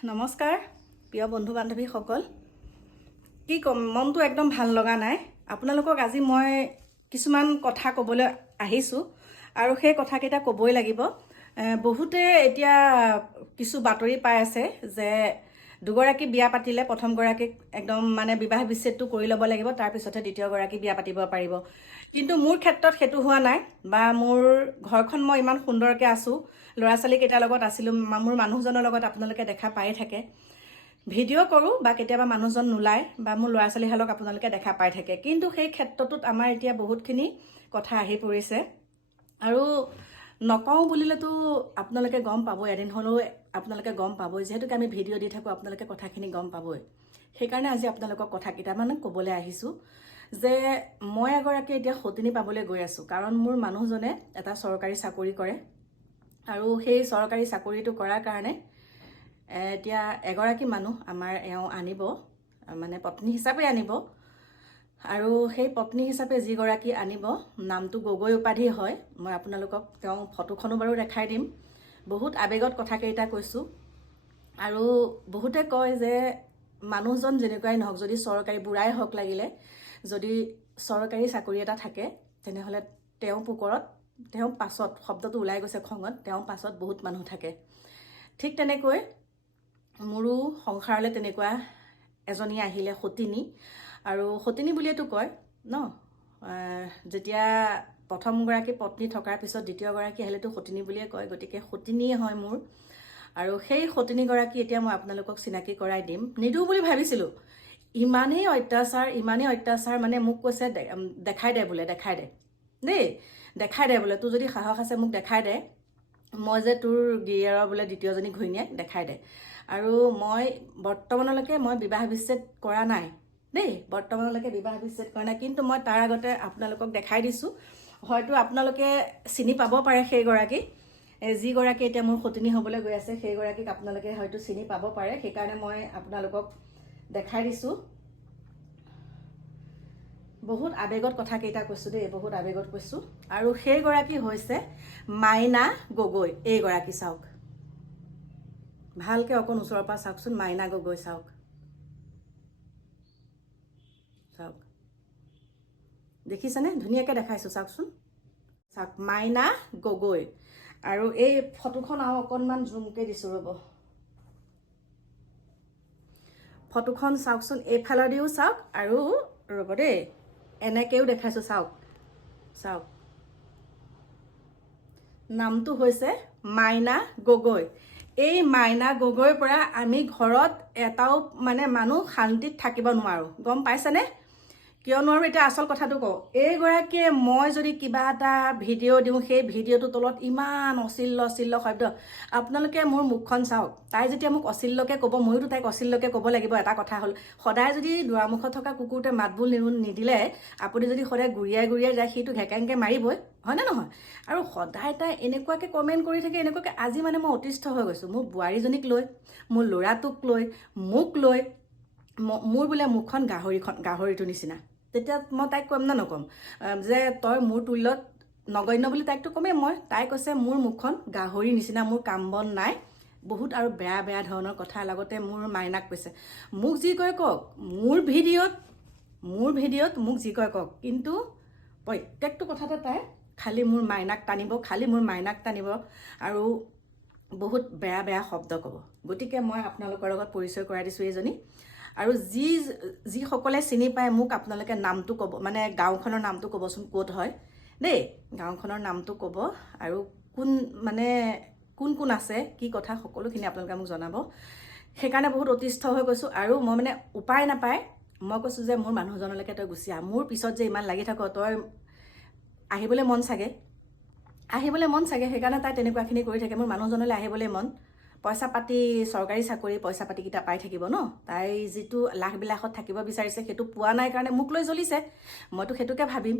নমস্কাৰ প্ৰিয় বন্ধু বান্ধৱীসকল। কি ক'ম মনটো একদম ভাল লগা নাই। আপোনালোকক আজি মই কিছুমান কথা ক'বলৈ আহিছোঁ আৰু সেই কথাকেইটা ক'বই লাগিব। বহুতে এতিয়া কিছু বাতৰি পাই আছে যে দুগৰাকী বিয়া পাতিলে প্ৰথমগৰাকীক একদম মানে বিবাহ বিচ্ছেদটো কৰি ল'ব লাগিব তাৰপিছতহে দ্বিতীয়গৰাকী বিয়া পাতিব পাৰিব। কিন্তু মোৰ ক্ষেত্ৰত সেইটো হোৱা নাই বা মোৰ ঘৰখন মই ইমান সুন্দৰকৈ আছোঁ ল'ৰা ছোৱালীকেইটাৰ লগত আছিলোঁ মোৰ মানুহজনৰ লগত আপোনালোকে দেখা পায়ে থাকে। ভিডিঅ' কৰোঁ বা কেতিয়াবা মানুহজন নোলায় বা মোৰ ল'ৰা ছোৱালীহালক আপোনালোকে দেখা পাই থাকে। কিন্তু সেই ক্ষেত্ৰটোত আমাৰ এতিয়া বহুতখিনি কথা আহি পৰিছে। আৰু নকওঁ বুলিলেতো আপোনালোকে গম পাবই এদিন হ'লেও আপোনালোকে গম পাবই। যিহেতুকে আমি ভিডিঅ' দি থাকোঁ আপোনালোকে কথাখিনি গম পাবই। সেইকাৰণে আজি আপোনালোকক কথা কেইটামান ক'বলৈ আহিছোঁ যে মই এগৰাকী এতিয়া সতিনী পাবলৈ গৈ আছোঁ। কাৰণ মোৰ মানুহজনে এটা চৰকাৰী চাকৰি কৰে আৰু সেই চৰকাৰী চাকৰিটো কৰাৰ কাৰণে এতিয়া এগৰাকী মানুহ আমাৰ এওঁ আনিব মানে পত্নী হিচাপে আনিব। আৰু সেই পত্নী হিচাপে যিগৰাকী আনিব নামটো গগৈ উপাধি হয়। মই আপোনালোকক তেওঁ ফটোখনো বাৰু দেখাই দিম। বহুত আৱেগত কথাকেইটা কৈছোঁ। আৰু বহুতে কয় যে মানুহজন যেনেকুৱাই নহওক যদি চৰকাৰী বুঢ়াই হওক লাগিলে যদি চৰকাৰী চাকৰি এটা থাকে তেনেহ'লে তেওঁ পোকৰত তেওঁ পাছত শব্দটো ওলাই গৈছে খঙত তেওঁ পাছত বহুত মানুহ থাকে। ঠিক তেনেকৈ মোৰো সংসাৰলৈ তেনেকুৱা এজনী আহিলে সতিনী। আৰু সতিনী বুলিয়েতো কয় ন? যেতিয়া প্ৰথমগৰাকী পত্নী থকাৰ পিছত দ্বিতীয়গৰাকী আহিলেতো সতিনী বুলিয়ে কয় গতিকে সতিনীয়ে হয় মোৰ। আৰু সেই সতিনীগৰাকী এতিয়া মই আপোনালোকক চিনাকি কৰাই দিম। নিদিওঁ বুলি ভাবিছিলোঁ। ইমানেই অত্যাচাৰ ইমানেই অত্যাচাৰ মানে মোক কৈছে দেখাই দে বোলে দেখাই দে। দেই দেখাই দে বোলে তোৰ যদি সাহস আছে মোক দেখাই দে। মই যে তোৰ গিৰিয়াৰৰ বোলে দ্বিতীয়জনী ঘৈণীয়েক দেখাই দে। আৰু মই বৰ্তমানলৈকে মই বিবাহ বিচ্ছেদ কৰা নাই। দেই বৰ্তমানলৈকে বিবাহ বিচ্ছেদ কৰা নাই। কিন্তু মই তাৰ আগতে আপোনালোকক দেখাই দিছোঁ। হয়তো আপোনালোকে চিনি পাব পাৰে সেইগৰাকী। যিগৰাকী এতিয়া মোৰ সতিনী হ'বলৈ গৈ আছে সেইগৰাকীক আপোনালোকে হয়তো চিনি পাব পাৰে। সেইকাৰণে মই আপোনালোকক দেখাই দিছোঁ। বহুত আৱেগত কথাকেইটা কৈছোঁ দেই বহুত আৱেগত কৈছোঁ। আৰু সেইগৰাকী হৈছে মাইনা গগৈ এইগৰাকী চাওক। ভালকৈ অকণ ওচৰৰ পৰা চাওকচোন মাইনা গগৈ চাওক। দেখিছেনে? ধুনীয়াকৈ দেখাইছোঁ চাওকচোন। চাওক মাইনা গগৈ। আৰু এই ফটোখন আৰু অকণমান জুমকৈ দিছোঁ ৰ'ব। ফটোখন চাওকচোন এইফালেদিও চাওক আৰু ৰ'ব দেই এনেকৈও দেখাইছোঁ চাওক। চাওক। নামটো হৈছে মাইনা গগৈ। এই মাইনা গগৈৰ পৰা আমি ঘৰত এটাও মানে মানুহ শান্তিত থাকিব নোৱাৰোঁ। গম পাইছেনে? কিয় নোৱাৰোঁ এতিয়া আচল কথাটো কওঁ এইগৰাকীয়ে মই যদি কিবা এটা ভিডিঅ' দিওঁ সেই ভিডিঅ'টোৰ তলত ইমান অচিল্য অচিল্য শব্দ। আপোনালোকে মোৰ মুখখন চাওক তাই যেতিয়া মোক অচিল্যকৈ ক'ব ময়োতো তাইক অচিল্যকৈ ক'ব লাগিব এটা কথা হ'ল সদায় যদি দুৱাৰমুখত থকা কুকুৰটোৱে মাতবোল নি- নিদিলে আপুনি যদি সদায় গুৰিয়াই গুৰিয়াই যায় সিটো ঘেকেংকৈ মাৰিবই হয়নে নহয়? আৰু সদায় তাই এনেকুৱাকৈ কমেণ্ট কৰি থাকে এনেকুৱাকৈ আজি মানে মই অতিষ্ঠ হৈ গৈছোঁ। মোৰ বোৱাৰীজনীক লৈ মোৰ ল'ৰাটোক লৈ মোক লৈ ম- মোৰ বোলে মুখখন গাহৰিখন গাহৰিটোৰ নিচিনা। তেতিয়া মই তাইক ক'ম নে নক'ম। যে তই মোৰ তুল্যত নগণ্য বুলি তাইকতো ক'মেই মই তাই কৈছে মোৰ মুখখন গাহৰিৰ নিচিনা মোৰ কাম বন নাই। বহুত আৰু বেয়া বেয়া ধৰণৰ কথা লগতে মোৰ মাইনাক কৈছে। মোক যি কয় কওক মোৰ ভিডিঅ'ত মোৰ ভিডিঅ'ত মোক যি কয় কওক কিন্তু প্ৰত্যেকটো কথাতে তাই খালি মোৰ মাইনাক টানিব খালি মোৰ মাইনাক টানিব আৰু বহুত বেয়া বেয়া শব্দ ক'ব। গতিকে মই আপোনালোকৰ লগত পৰিচয় কৰাই দিছোঁ এইজনী। আৰু যি যিসকলে চিনি পায় মোক আপোনালোকে নামটো ক'ব মানে গাঁওখনৰ নামটো ক'বচোন ক'ত হয়। দেই গাঁওখনৰ নামটো ক'ব আৰু কোন মানে কোন কোন আছে কি কথা সকলোখিনি আপোনালোকে মোক জনাব। সেইকাৰণে বহুত অতিষ্ঠ হৈ গৈছোঁ আৰু মই মানে উপায় নাপায় মই কৈছোঁ যে মোৰ মানুহজনলৈকে তই গুচি আহ। মোৰ পিছত যে ইমান লাগি থাক তই আহিবলৈ মন চাগে। আহিবলৈ মন চাগে সেইকাৰণে তাই তেনেকুৱাখিনি কৰি থাকে। মোৰ মানুহজনলৈ আহিবলৈ মন। পইচা পাতি চৰকাৰী চাকৰি পইচা পাতিকেইটা পাই থাকিব ন? তাই যিটো লাখবিলাসত থাকিব বিচাৰিছে সেইটো পোৱা নাই কাৰণে মোক লৈ জ্বলিছে। মইতো সেইটোকে ভাবিম।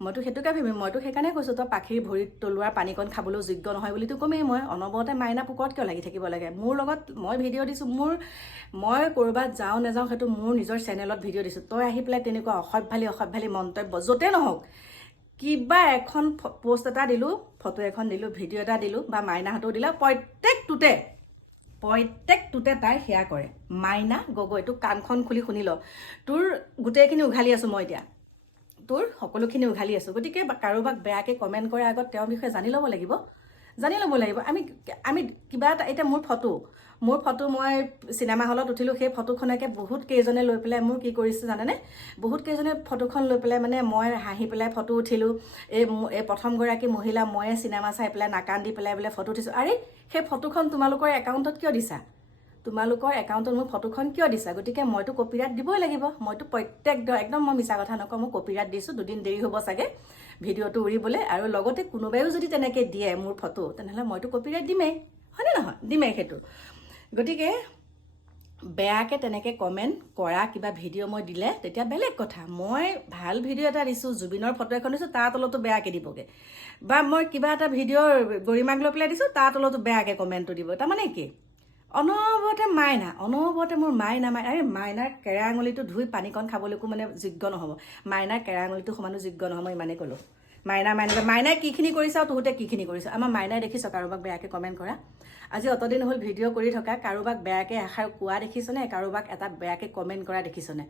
মইতো সেইটোকে ভাবিম। মইতো সেইকাৰণে কৈছোঁ তই পাখিৰ ভৰিত তলোৱাৰ পানীকণ খাবলৈও যোগ্য নহয় বুলিতো ক'মেই মই। অনবৰতে মাইনা পোকৰত কিয় লাগি থাকিব লাগে? মোৰ লগত মই ভিডিঅ' দিছোঁ মোৰ মই ক'ৰবাত যাওঁ নাযাওঁ সেইটো মোৰ নিজৰ চেনেলত ভিডিঅ' দিছোঁ। তই আহি পেলাই তেনেকুৱা অসভ্যালি অসভ্যালি মন্তব্য য'তে নহওক কিবা এখন প'ষ্ট এটা দিলোঁ ফটো এখন দিলোঁ ভিডিঅ' এটা দিলোঁ বা মাইনাহঁতেও দিলে প্ৰত্যেকটোতে প্ৰত্যেকটোতে তাই সেয়া কৰে। মাইনা গগৈ তোৰ কাণখন খুলি শুনি ল। তোৰ গোটেইখিনি উঘালি আছোঁ মই এতিয়া। তোৰ সকলোখিনি উঘালি আছোঁ। গতিকে কাৰোবাক বেয়াকৈ কমেণ্ট কৰাৰ আগত তেওঁৰ বিষয়ে জানি ল'ব লাগিব। জানি ল'ব লাগিব। আমি আমি কিবা এটা এতিয়া মোৰ ফটো। মোৰ ফটো মই চিনেমা হলত উঠিলোঁ, সেই ফটোখনকে বহুত কেইজনে লৈ পেলাই মোৰ কি কৰিছে জানেনে? বহুত কেইজনে ফটোখন লৈ পেলাই মানে মই হাঁহি পেলাই ফটো উঠিলোঁ। এই এই প্ৰথমগৰাকী মহিলা ময়ে চিনেমা চাই পেলাই নাকান দি পেলাই বোলে ফটো উঠিছোঁ। আৰে, সেই ফটোখন তোমালোকৰ একাউণ্টত কিয় দিছা? তোমালোকৰ একাউণ্টত মোৰ ফটোখন কিয় দিছা? গতিকে মইতো কপিৰাইট দিবই লাগিব। মইতো প্ৰত্যেক একদম মই মিছা কথা নকওঁ, মই কপিৰাইট দিছোঁ, দুদিন দেৰি হ'ব চাগে ভিডিঅ'টো উৰিবলৈ। আৰু লগতে কোনোবাইও যদি তেনেকৈ দিয়ে মোৰ ফটো, তেনেহ'লে মইতো কপিৰাইট দিমেই। হয়নে নহয়? দিমেই সেইটো। গতিকে বেয়াকৈ তেনেকৈ কমেণ্ট কৰা কিবা ভিডিঅ' মই দিলে তেতিয়া বেলেগ কথা। মই ভাল ভিডিঅ' এটা দিছোঁ জুবিনৰ ফটো এখন দিছোঁ তাৰ তলতো বেয়াকৈ দিবগৈ। বা মই কিবা এটা ভিডিঅ'ৰ গৰিমাক লৈ পেলাই দিছোঁ তাৰ তলতো বেয়াকৈ কমেণ্টটো দিব। তাৰমানে কি? অনবৰতে মাইনা অনবৰতে মোৰ মাইনা মাইনা আৰে মাইনাৰ কেৰা আঙুলিটো ধুই পানীকণ খাবলৈকো মানে যোগ্য নহ'ব। মাইনাৰ কেৰা আঙুলিটো সমানো যোগ্য নহয় মই ইমানেই ক'লোঁ। মাইনা মাইনা মাইনাই কিখিনি কৰিছে তহঁতে কিখিনি কৰিছ? আমাৰ মাইনাই দেখিছ কাৰোবাক বেয়াকৈ কমেণ্ট কৰা। আজি অতদিন হ'ল ভিডিঅ' কৰি থকা কাৰোবাক বেয়াকৈ এষাৰ কোৱা দেখিছনে? কাৰোবাক এটা বেয়াকৈ কমেণ্ট কৰা দেখিছনে?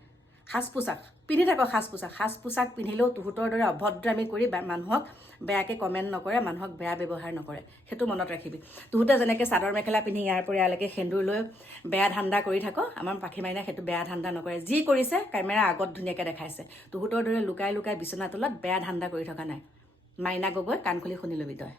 সাজ পোছাক পিন্ধি থাকক সাজ পোছাক। সাজ পোছাক পিন্ধিলেও তহঁতৰ দৰে অভদ্ৰামী কৰি মানুহক বেয়াকৈ কমেণ্ট নকৰে মানুহক বেয়া ব্যৱহাৰ নকৰে। সেইটো মনত ৰাখিবি। তহঁতে যেনেকৈ চাদৰ মেখেলা পিন্ধি ইয়াৰ পৰা ইয়ালৈকে সেন্দুৰ লৈ বেয়া ধান্দা কৰি থাক আমাৰ পাখি মাইনাই সেইটো বেয়া ধান্দা নকৰে। যি কৰিছে কেমেৰা আগত ধুনীয়াকৈ দেখাইছে। তহঁতৰ দৰে লুকাই লুকাই বিচনা তলত বেয়া ধান্দা কৰি থকা নাই। মাইনা গগৈ কাণ খুলি শুনি ল'বি তই।